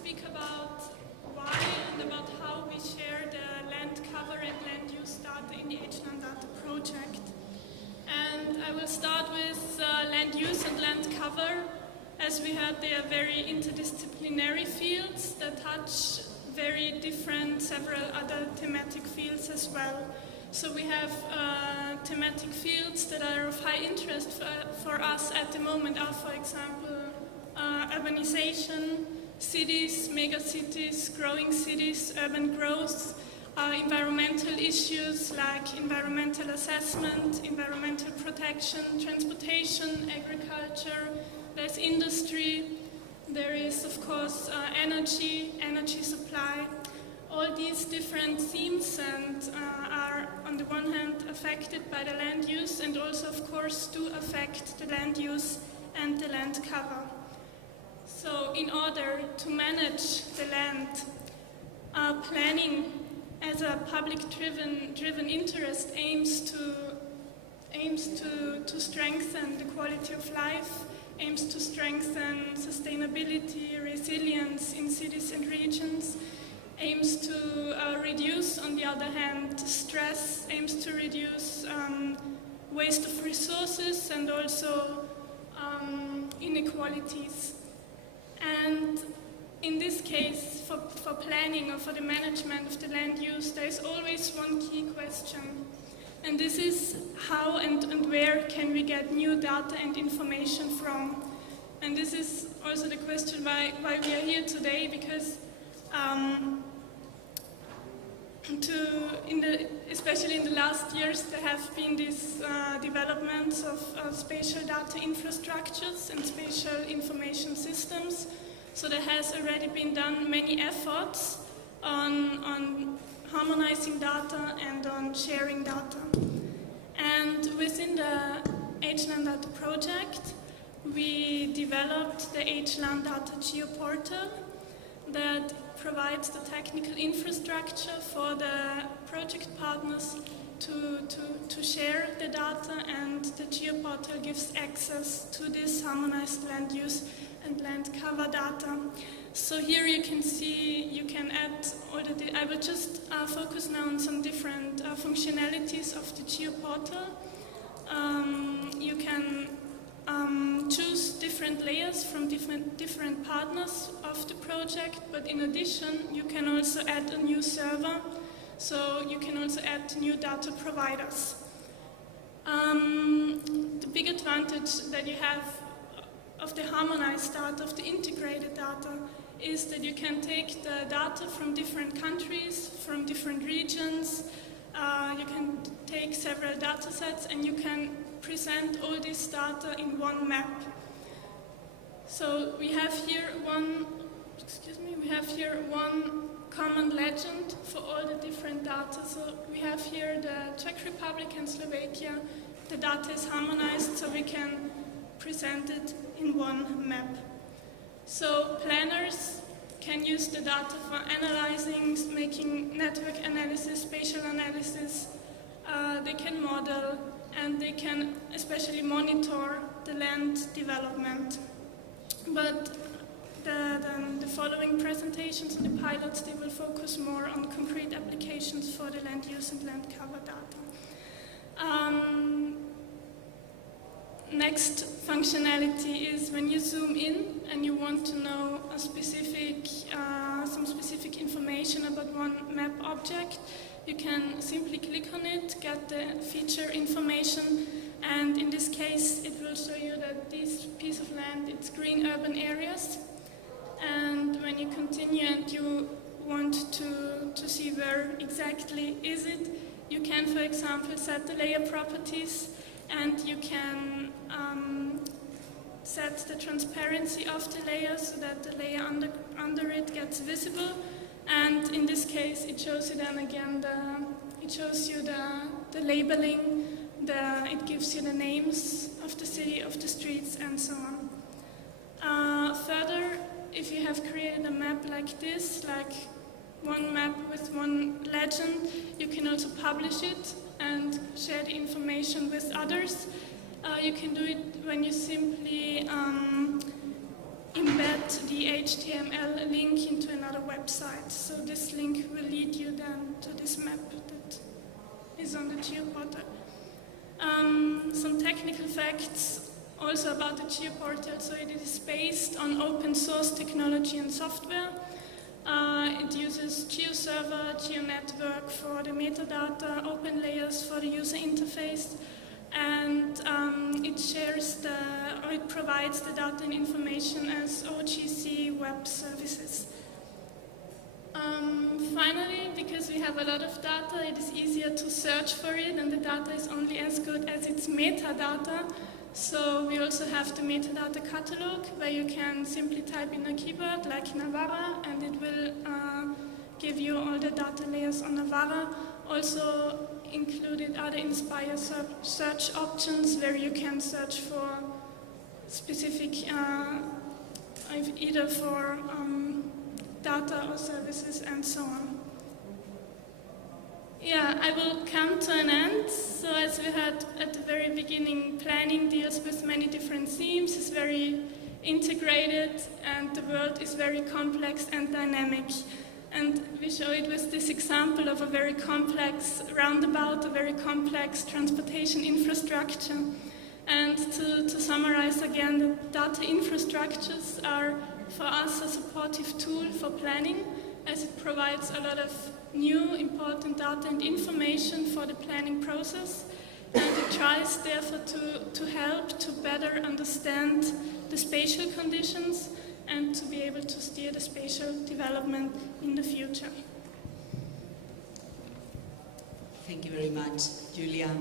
speak about why and about how we share the land cover and land use data in the HLandData project. And I will start with land use and land cover. As we heard, they are very interdisciplinary fields that touch very different, several other thematic fields as well. So we have thematic fields that are of high interest for us at the moment are, for example, urbanization, cities, megacities, growing cities, urban growth, environmental issues like environmental assessment, environmental protection, transportation, agriculture, there's industry, there is of course energy supply. All these different themes and are on the one hand affected by the land use and also of course do affect the land use and the land cover. So in order to manage the land, planning as a public-driven interest aims to strengthen the quality of life, aims to strengthen sustainability, resilience in cities and regions, aims to reduce, on the other hand, stress, aims to reduce waste of resources and also inequalities. And in this case, for planning or for the management of the land use, there is always one key question. And this is how and where can we get new data and information from? And this is also the question why we are here today, because especially in the last years, there have been these developments of spatial data infrastructures and spatial information systems. So there has already been done many efforts on harmonizing data and on sharing data. And within the HLandData project, we developed the HLandData geoportal that provides the technical infrastructure for the project partners to share the data, and the geoportal gives access to this harmonized land use and land cover data. So here you can see, you can add all the, I will just focus now on some different functionalities of the geoportal. You can choose different layers from different partners of the project, but in addition you can also add a new server, so you can also add new data providers. The big advantage that you have of the harmonized data, of the integrated data, is that you can take the data from different countries, from different regions, you can take several data sets and you can present all this data in one map. So we have here one common legend for all the different data. So we have here the Czech Republic and Slovakia. The data is harmonized, so we can present it in one map. So planners can use the data for analyzing, making network analysis, spatial analysis. They can model, and they can especially monitor the land development. But the following presentations and the pilots, they will focus more on concrete applications for the land use and land cover data. Next functionality is when you zoom in and you want to know a specific, some specific information about one map object, you can simply click on it, get the feature information, and in this case it will show you that this piece of land, it's green urban areas. And when you continue and you want to see where exactly is it, you can, for example, set the layer properties, and you can set the transparency of the layer so that the layer under it gets visible. And in this case, it shows you then again it shows you the labeling, it gives you the names of the city, of the streets, and so on. Further, if you have created a map like this, like one map with one legend, you can also publish it and share the information with others. You can do it when you simply embed the HTML link into another website. So this link will lead you then to this map that is on the GeoPortal. Some technical facts also about the GeoPortal. So it is based on open source technology and software. It uses GeoServer, GeoNetwork for the metadata, open layers for the user interface, and it provides the data and information as OGC web services. Finally, because we have a lot of data, it is easier to search for it, and the data is only as good as its metadata. So we also have the metadata catalog, where you can simply type in a keyword like Navarra, and it will give you all the data layers on Navarra. Also included are the Inspire search options, where you can search for specific, either for data or services and so on. Yeah, I will come to an end. So as we had at the very beginning, planning deals with many different themes, is very integrated, and the world is very complex and dynamic. And we show it with this example of a very complex roundabout, a very complex transportation infrastructure. And to summarize again, the data infrastructures are for us a supportive tool for planning, as it provides a lot of new important data and information for the planning process, and it tries therefore to help to better understand the spatial conditions and to be able to steer the spatial development in the future. Thank you very much, Julia.